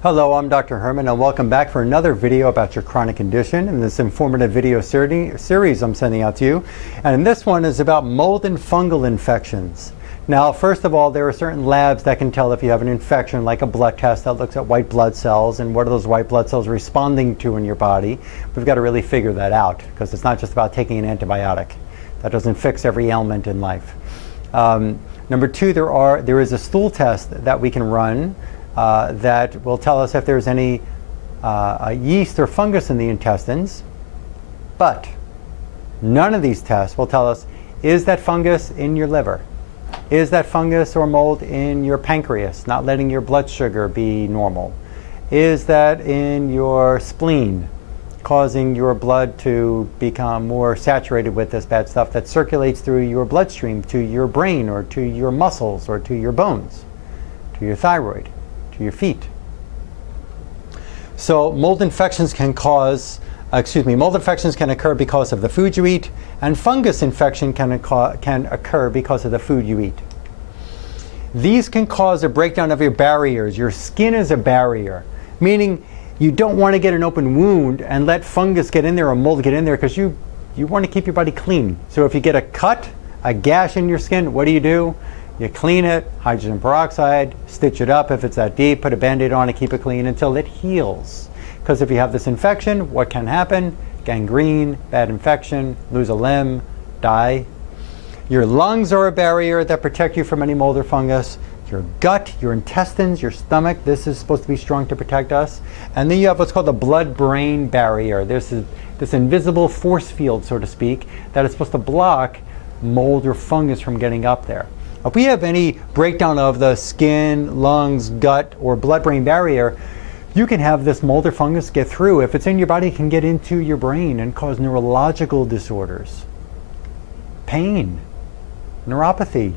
Hello, I'm Dr. Herman and welcome back for another video about your chronic condition in this informative video series I'm sending out to you. And this one is about mold and fungal infections. Now, first of all, there are certain labs that can tell if you have an infection, like a blood test that looks at white blood cells and what are those white blood cells responding to in your body. We've got to really figure that out because it's not just about taking an antibiotic. That doesn't fix every ailment in life. Number two, there is a stool test that we can run that will tell us if there's any yeast or fungus in the intestines. But none of these tests will tell us, is that fungus in your liver? Is that fungus or mold in your pancreas, not letting your blood sugar be normal? Is that in your spleen, causing your blood to become more saturated with this bad stuff that circulates through your bloodstream to your brain or to your muscles or to your bones, to your thyroid, to your feet? So mold infections can occur because of the food you eat, and fungus infection can occur because of the food you eat. These can cause a breakdown of your barriers. Your skin is a barrier, meaning you don't want to get an open wound and let fungus get in there or mold get in there because you want to keep your body clean. So if you get a cut, a gash in your skin, what do? You clean it, hydrogen peroxide, stitch it up if it's that deep, put a Band-Aid on it, keep it clean until it heals. Because if you have this infection, what can happen? Gangrene, bad infection, lose a limb, die. Your lungs are a barrier that protect you from any mold or fungus. Your gut, your intestines, your stomach, this is supposed to be strong to protect us. And then you have what's called the blood-brain barrier. There's this invisible force field, so to speak, that is supposed to block mold or fungus from getting up there. If we have any breakdown of the skin, lungs, gut, or blood-brain barrier, you can have this mold or fungus get through. If it's in your body, it can get into your brain and cause neurological disorders, pain, neuropathy,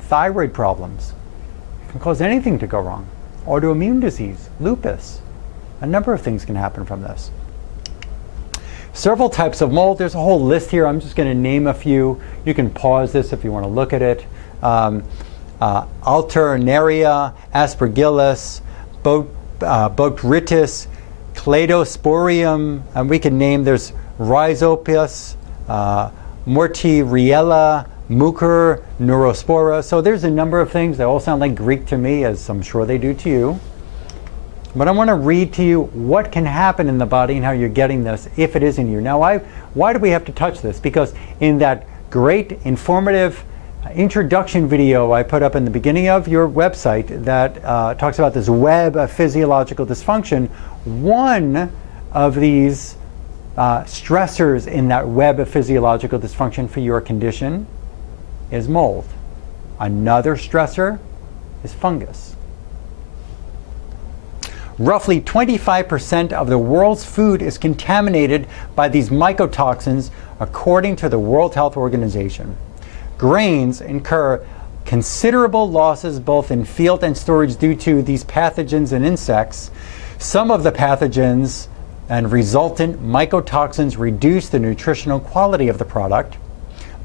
thyroid problems. It can cause anything to go wrong. Autoimmune disease, lupus. A number of things can happen from this. Several types of mold. There's a whole list here. I'm just going to name a few. You can pause this if you want to look at it. Alternaria, Aspergillus, Botrytis, Cladosporium, and we can name, there's Rhizopus, Mortariella, Mucor, Neurospora. So there's a number of things. They all sound like Greek to me, as I'm sure they do to you. But I want to read to you what can happen in the body and how you're getting this if it is in you. Now, why do we have to touch this? Because in that great informative introduction video I put up in the beginning of your website that talks about this web of physiological dysfunction, one of these stressors in that web of physiological dysfunction for your condition is mold. Another stressor is fungus. Roughly 25% of the world's food is contaminated by these mycotoxins, according to the World Health Organization. Grains incur considerable losses both in field and storage due to these pathogens and insects. Some of the pathogens and resultant mycotoxins reduce the nutritional quality of the product.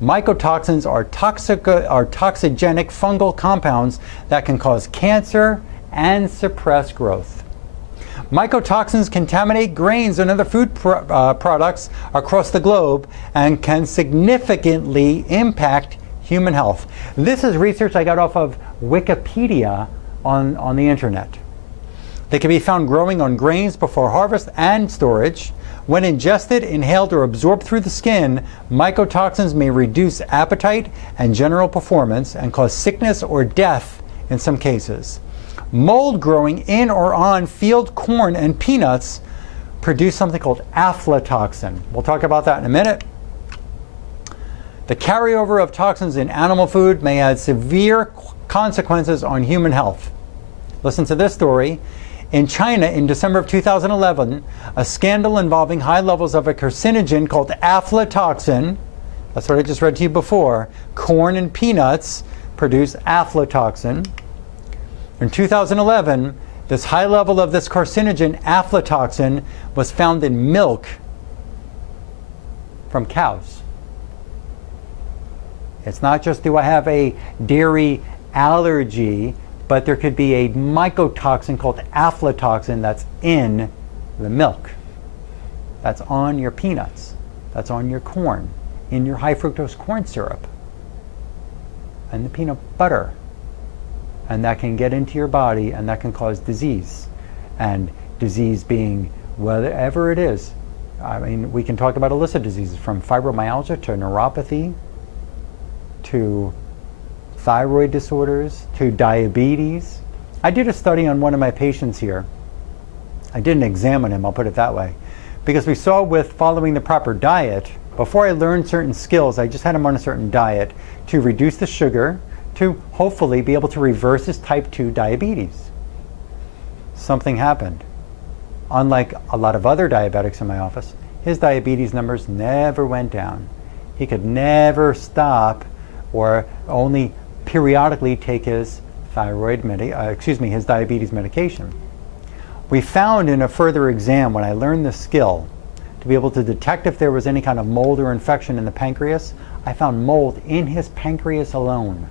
Mycotoxins are toxigenic fungal compounds that can cause cancer and suppress growth. Mycotoxins contaminate grains and other food products across the globe and can significantly impact human health. This is research I got off of Wikipedia on the internet. They can be found growing on grains before harvest and storage. When ingested, inhaled, or absorbed through the skin, mycotoxins may reduce appetite and general performance and cause sickness or death in some cases. Mold growing in or on field corn and peanuts produce something called aflatoxin. We'll talk about that in a minute. The carryover of toxins in animal food may have severe consequences on human health. Listen to this story. In China, in December of 2011, a scandal involving high levels of a carcinogen called aflatoxin, that's what I just read to you before, corn and peanuts produce aflatoxin. In 2011, this high level of this carcinogen, aflatoxin, was found in milk from cows. It's not just do I have a dairy allergy, but there could be a mycotoxin called aflatoxin that's in the milk, that's on your peanuts, that's on your corn, in your high fructose corn syrup, and the peanut butter. And that can get into your body, and that can cause disease. And disease being whatever it is. I mean, we can talk about a list of diseases from fibromyalgia to neuropathy to thyroid disorders to diabetes. I did a study on one of my patients here. I didn't examine him, I'll put it that way, because we saw with following the proper diet, before I learned certain skills, I just had him on a certain diet to reduce the sugar, to hopefully be able to reverse his type 2 diabetes. Something happened. Unlike a lot of other diabetics in my office, his diabetes numbers never went down. He could never stop or only periodically take his his diabetes medication. We found in a further exam, when I learned the skill to be able to detect if there was any kind of mold or infection in the pancreas, I found mold in his pancreas alone.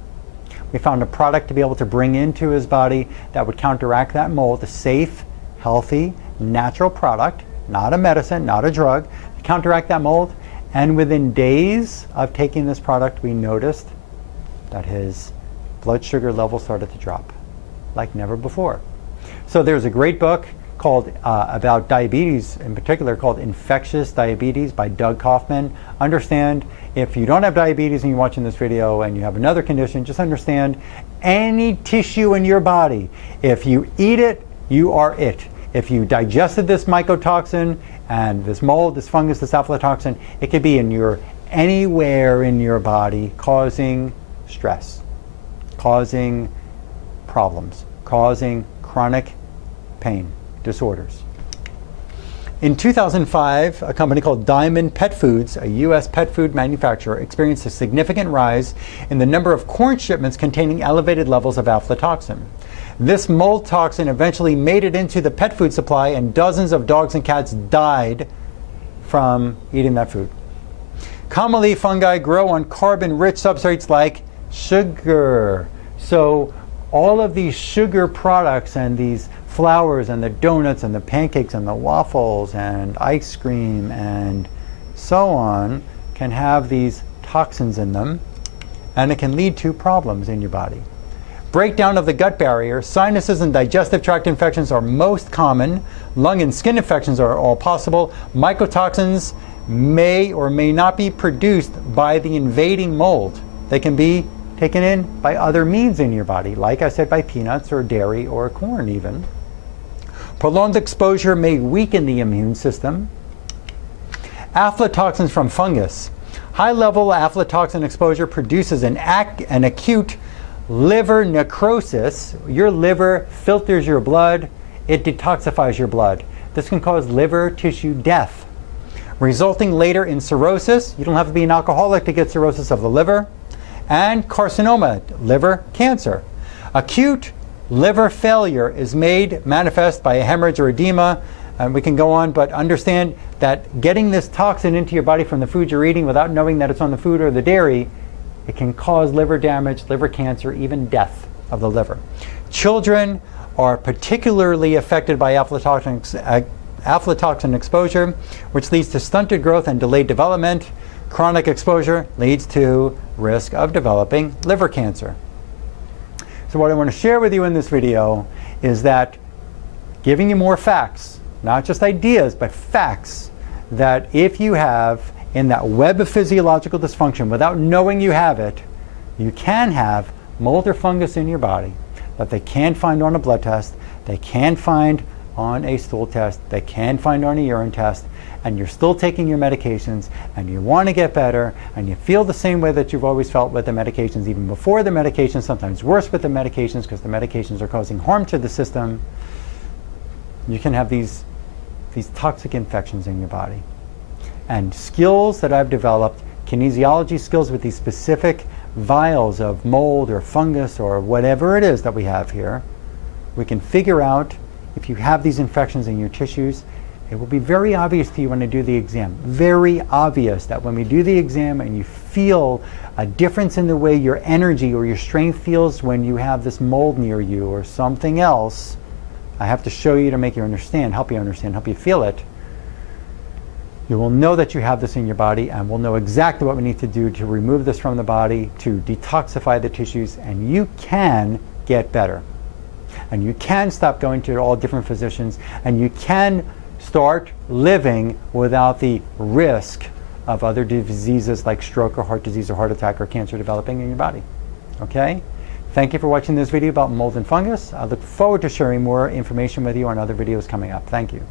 We found a product to be able to bring into his body that would counteract that mold, a safe, healthy, natural product, not a medicine, not a drug, to counteract that mold. And within days of taking this product, we noticed that his blood sugar level started to drop like never before. So there's a great book called about diabetes in particular, called Infectious Diabetes by Doug Kaufman. Understand, if you don't have diabetes and you're watching this video and you have another condition, just understand any tissue in your body, if you eat it, you are it. If you digested this mycotoxin and this mold, this fungus, this aflatoxin, it could be in your anywhere in your body, causing stress, causing problems, causing chronic pain disorders. In 2005, a company called Diamond Pet Foods, a U.S. pet food manufacturer, experienced a significant rise in the number of corn shipments containing elevated levels of aflatoxin. This mold toxin eventually made it into the pet food supply, and dozens of dogs and cats died from eating that food. Commonly, fungi grow on carbon-rich substrates like sugar. So all of these sugar products and these flours and the donuts and the pancakes and the waffles and ice cream and so on can have these toxins in them, and it can lead to problems in your body. Breakdown of the gut barrier, sinuses and digestive tract infections are most common. Lung and skin infections are all possible. Mycotoxins may or may not be produced by the invading mold. They can be taken in by other means in your body, like I said, by peanuts or dairy or corn even. Prolonged exposure may weaken the immune system. Aflatoxins from fungus. High-level aflatoxin exposure produces an acute liver necrosis. Your liver filters your blood. It detoxifies your blood. This can cause liver tissue death, resulting later in cirrhosis. You don't have to be an alcoholic to get cirrhosis of the liver. And carcinoma, liver cancer. Acute liver failure is made manifest by a hemorrhage or edema, and we can go on, but understand that getting this toxin into your body from the food you're eating without knowing that it's on the food or the dairy, it can cause liver damage, liver cancer, even death of the liver. Children are particularly affected by aflatoxin exposure, which leads to stunted growth and delayed development. Chronic exposure leads to risk of developing liver cancer. So what I want to share with you in this video is that giving you more facts, not just ideas, but facts, that if you have in that web of physiological dysfunction without knowing you have it, you can have mold or fungus in your body that they can find on a blood test, they can find on a stool test, they can find on a urine test, and you're still taking your medications and you want to get better and you feel the same way that you've always felt with the medications, even before the medications, sometimes worse with the medications because the medications are causing harm to the system, you can have these toxic infections in your body. And skills that I've developed, kinesiology skills with these specific vials of mold or fungus or whatever it is that we have here, we can figure out if you have these infections in your tissues It will be very obvious to you when I do the exam. Very obvious that when we do the exam and you feel a difference in the way your energy or your strength feels when you have this mold near you or something else, I have to show you to make you understand, help you feel it. You will know that you have this in your body, and we'll know exactly what we need to do to remove this from the body, to detoxify the tissues, and you can get better. And you can stop going to all different physicians, and you can start living without the risk of other diseases like stroke or heart disease or heart attack or cancer developing in your body. Okay? Thank you for watching this video about mold and fungus. I look forward to sharing more information with you on other videos coming up. Thank you.